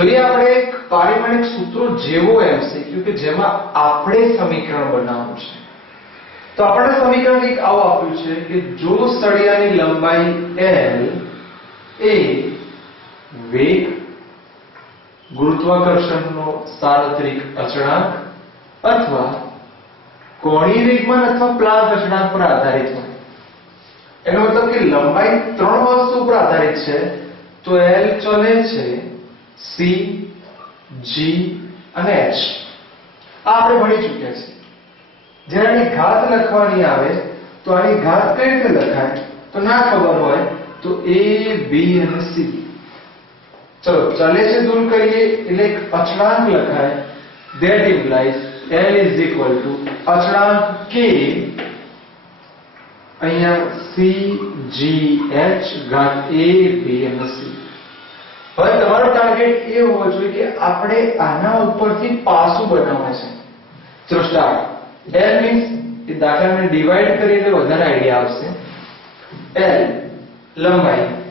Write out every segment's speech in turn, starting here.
જોઈએ આપણે એક પારિમાણિક સૂત્રો જેવો MCQ કે જેમાં આપણે સમીકરણ બનાવવું છે. તો આપણે સમીકરણ એક આવું આપ્યું છે કે જો સળિયાની લંબાઈ L એ વેગ, ગુરુત્વાકર્ષણનો સાર્વત્રિક અચળાંક અથવા કોણીય વેગમાન અથવા પ્લાન્ક અચળાંક પર આધારિત હોય. એનો મતલબ કે લંબાઈ ત્રણ વસ્તુ પર આધારિત છે. તો L ચલે છે C, G અને H. આ આપણે ભણી ચૂક્યા છીએ. જ્યારે આની ઘાત લખવાની આવે તો આની ઘાત કઈ રીતે લખાય? તો ના ખબર હોય તો A, B અને C. ચલો ચલે છે દૂર કરીએ એટલે એક અચળાંક લખાય. That implies L is equal to અચળાંક K અહીંયા C, G, H ઘાત A, B અને C. હવે તમારો ટાર્ગેટ એ હોવો જોઈએ કે આપણે આના ઉપરથી પાસું બનાવવા છે. ચલો સ્ટાર્ટ. L મીન્સ એ દાખલાને ડિવાઈડ કરીએ એટલે વધારે આઈડિયા આવશે. L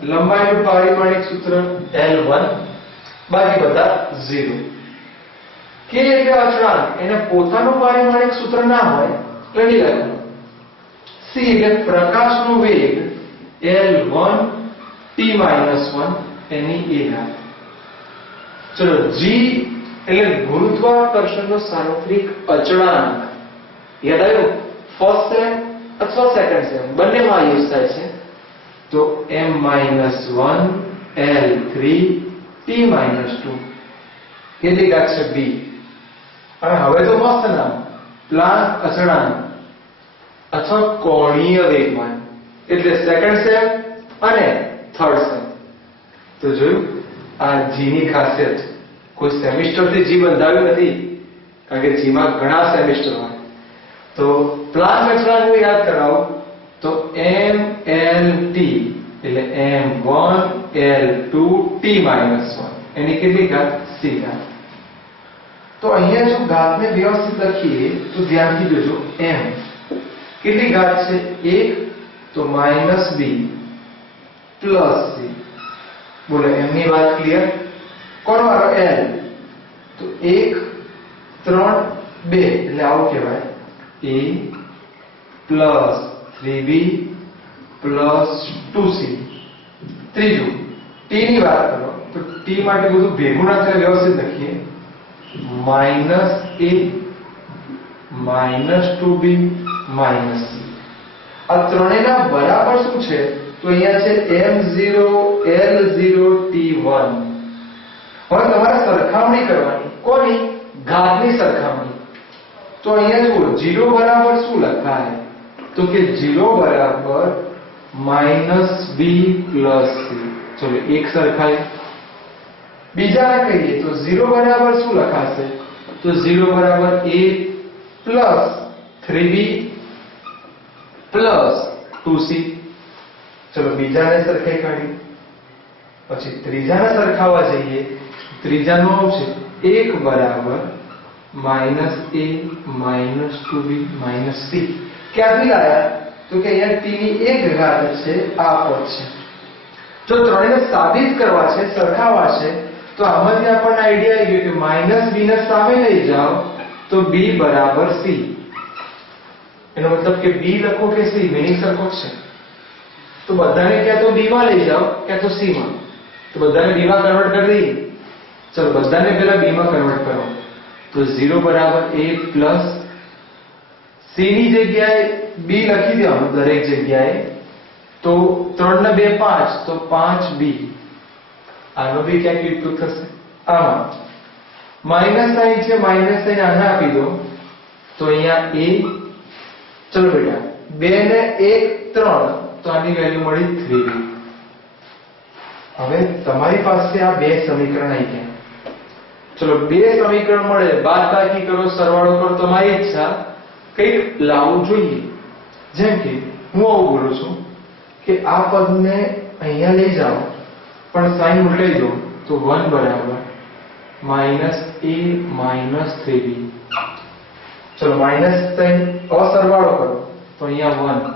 લંબાઈનું પારિમાણિક સૂત્ર L1 બાકી બધા 0. K એટલે અચળાંક, એને પોતાનું પારિમાણિક સૂત્ર ના હોય તો નહીં લખવાનું. C એટલે પ્રકાશનો વેગ L1 t-1 એની a ઘાત. ચલો G એટલે ગુરુત્વાકર્ષણનો સાર્વત્રિક અચળાંક. યાદ આવ્યું? ફર્સ્ટ સેમ અથવા સેકન્ડ સેમ બંનેમાં યુઝ થાય છે. તો m-1 L3 t-2 કેટલી ઘાત છે? b. અને હવે તો મસ્ત નામ, પ્લાન્ક અચળાંક અથવા કોણીય વેગમાન, એટલે સેકન્ડ સેમ અને થર્ડ સેમ. તો જોયું આ g ની ખાસિયત. કોઈ સેમિસ્ટર થી g બંધાવ્યું નથી, કારણ કે g માં ઘણા સેમિસ્ટર હોય. તો પ્લાન્ક અચળાંકને યાદ કરાવો તો m-L-T એટલે m1 L2 t-1 એની કેટલી ઘાત? c ઘાત. તો અહીંયા જો ઘાતને વ્યવસ્થિત લખીએ તો ધ્યાનથી જોજો. m કેટલી ઘાત છે? 1 તો -b + c. બોલો m ની વાત ક્લિયર? કોણ વાળો? L. તો 1 3 2 એટલે આવું કહેવાય a + 3b + 2c. ત્રીજું t ની વાત કરો તો t માટે બધું ભેગું ના થાય, વ્યવસ્થિત લખીએ. -a -2b -c. આ ત્રણેયના બરાબર શું છે? તો અહીંયા છે m0 L0 t1. હવે તમારે સરખામણી કરવાની. કોની? ઘાતની સરખામણી. તો અહીંયા જુઓ 0 બરાબર શું લખાય? તો કે 0 બરાબર -b + c. ચલો એક સરખાય. બીજાને કહીએ તો 0 બરાબર શું લખાશે? તો 0 બરાબર a + 3b + 2c. ચલો બીજાને સરખાઈ કાઢી. પછી ત્રીજાને સરખાવવા જઈએ. ત્રીજાનું આવશે 1 બરાબર -a -2b -c. ક્યાંથી લાયા? તો કે અહીંયા t ની 1 ઘાત છે, આ પદ છે. જો ત્રણેયને સાબિત કરવા છે, સરખાવવા છે, તો આમાંથી આપણને આઈડિયા આવી ગયો કે -b ને સામે લઈ જાઓ તો b બરાબર c. એનો મતલબ કે b લખો કે c મિનિંગ સરખો છે. તો બધાને ક્યાં તો b માં લઈ જાઓ ક્યાં તો c માં. તો બધાને b માં કન્વર્ટ કરી દઈએ. ચલો બધાને પહેલા b માં કન્વર્ટ કરો. તો 0 બરાબર a + c ની જગ્યાએ b લખી દેવાનું દરેક જગ્યાએ. તો 3 ને 2 5 તો 5b. આનો બી ક્યાંક વિકૃત થશે. આમાં માઈનસ સાઈન છે, માઈનસ સાઈન આને આપી દો તો અહીંયા a. ચલો બેટા 2 ને 1 3 તો આની વેલ્યુ મળી 3b. હવે તમારી પાસે આ બે સમીકરણ આવી ગયા. ચલો બે સમીકરણ મળે, બાદબાકી કરો, સરવાળો કરો, તમારી ઈચ્છા. કંઈક લાવવું જોઈએ. જેમ કે હું આવું બોલું છું કે આ પદને અહીંયા લઈ જાઓ પણ સાઈન ઉલટાઈ દો તો 1 બરાબર -a -3b. ચલો માઈનસ સાઈન અસરવાળો કરો તો અહીંયા 1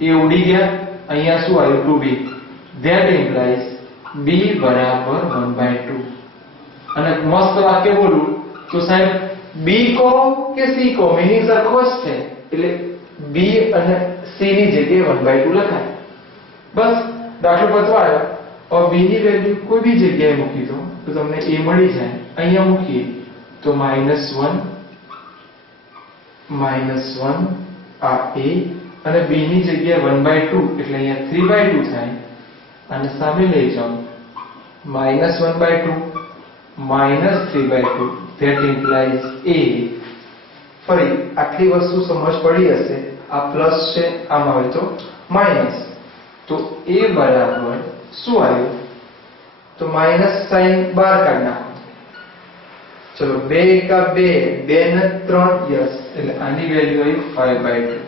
એ ઉડી ગયા. અહીંયા શું આવ્યું? 2b. That implies b બરાબર 1/2. અને મસ્ત વાક્ય બોલું તો સાહેબ બી કહો કે સી કહો મિનિંગ સરખો જ છે, એટલે બી અને સી ની જગ્યાએ 1/2 લખાય. બસ દાખલો પતવાયો. હવે બી ની વેલ્યુ કોઈ બી જગ્યાએ મૂકી દો તો તમને a મળી જાય. અહીંયા મૂકીએ તો -1 આ a અને b ની જગ્યાએ 1/2 એટલે અહીંયા 3/2 થાય. અને સામે લઈ જાઓ -1/2 -3/2 that implies a. ફરી આટલી વસ્તુ સમજ પડી હશે. આ પ્લસ છે, આમાં હોય તો માઈનસ. તો a બરાબર શું આવ્યું? તો માઈનસ સાઈન બહાર કાઢી નાખો. ચલો 2 કા 2 2 ને 3 યસ એટલે આની વેલ્યુ આવી 5/2.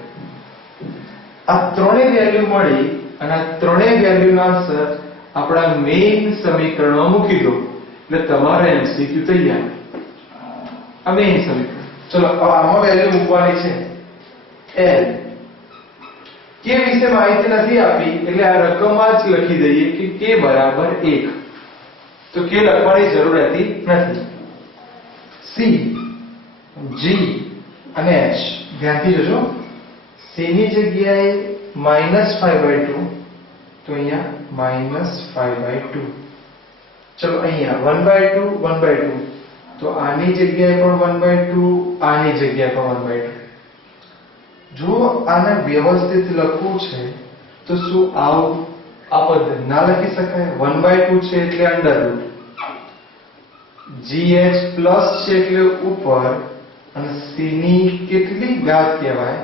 આ ત્રણેય વેલ્યુ મળી અને આ ત્રણેય વેલ્યુનો આન્સર આપણા મેઇન સમીકરણમાં મૂકી દો એટલે તમારે MCQ તૈયાર. આ મેઇન સમીકરણ. ચલો હવે આમાં વેલ્યુ મૂકવાની છે l. કે વિશે માહિતી નથી આપી એટલે આ રકમમાં જ લખી દઈએ કે k બરાબર 1. તો k લખવાની જરૂર રહેતી નથી. c g અને h ધ્યાનથી જોજો. c ની જગ્યાએ -5/2 તો અહીંયા -5/2. ચલો અહીંયા 1/2 1/2 તો આની જગ્યાએ પણ 1/2 આની જગ્યાએ પણ 1/2. જો આને વ્યવસ્થિત લખવું છે તો શું આ પદ ના લખી શકાય? 1/2 છે એટલે અંડરરૂટ, gh પ્લસ છે એટલે ઉપર, અને c ની કેટલી ઘાત કહેવાય?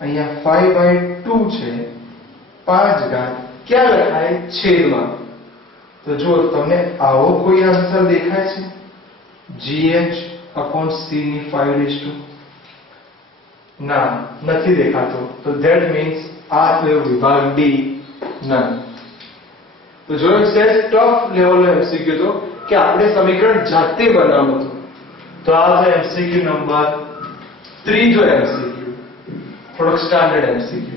અહીંયા 5/2 છે, 5 ઘાત ક્યાં લખાય? છેદમાં. તો જો તમને આવો કોઈ આન્સર દેખાય છે? gh/c ની 5/2 ના, નથી દેખાતો. તો that means આ થયો વિભાગ ડી નન. તો જોયું છે ટફ લેવલનો MCQ તો કે આપણે સમીકરણ જાતે બનાવવું હતું. તો આ છે MCQ નંબર 3 જો MCQ થોડોક સ્ટાન્ડર્ડ MCQ.